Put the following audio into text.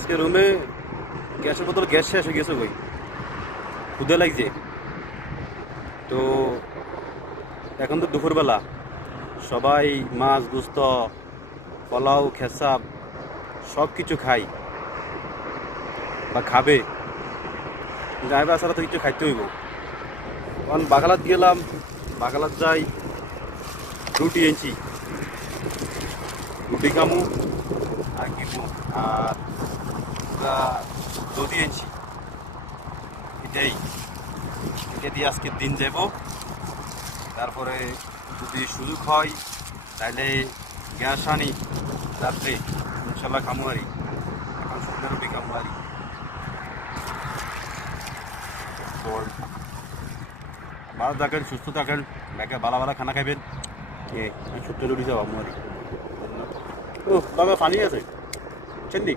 আজকে রুমে গ্যাসের বোতল গ্যাস শেষ হয়ে গেছে ভাই, ক্ষুদে লাগছে। তো এখন তো দুপুরবেলা, সবাই মাছ গোস্ত পোলাও খেসাব সব কিছু খাই বা খাবে, যাইবা ছাড়া তো কিছু খাইতে হইব। কারণ বাগালাত গেলাম, বাগালাত যাই, রুটি এনেছি, রুটি খামু আর কি আর যদি এনেছি, এটাই, এটা দিয়ে আজকের দিন যাব। তারপরে যদি সুযোগ হয় তাহলে গ্যাস আনি রাত্রে, ইনশাল্লাহ খামু আরি, এখন শুকনো রুটি খামু আরি। তো ভালো থাকেন, সুস্থ থাকেন, ব্যাগে ভালো ভালো খানা খাবেন। আমি শুকনো রুটি যাবো আরি। ও বাবা পানি আছে, বুঝছেন নি?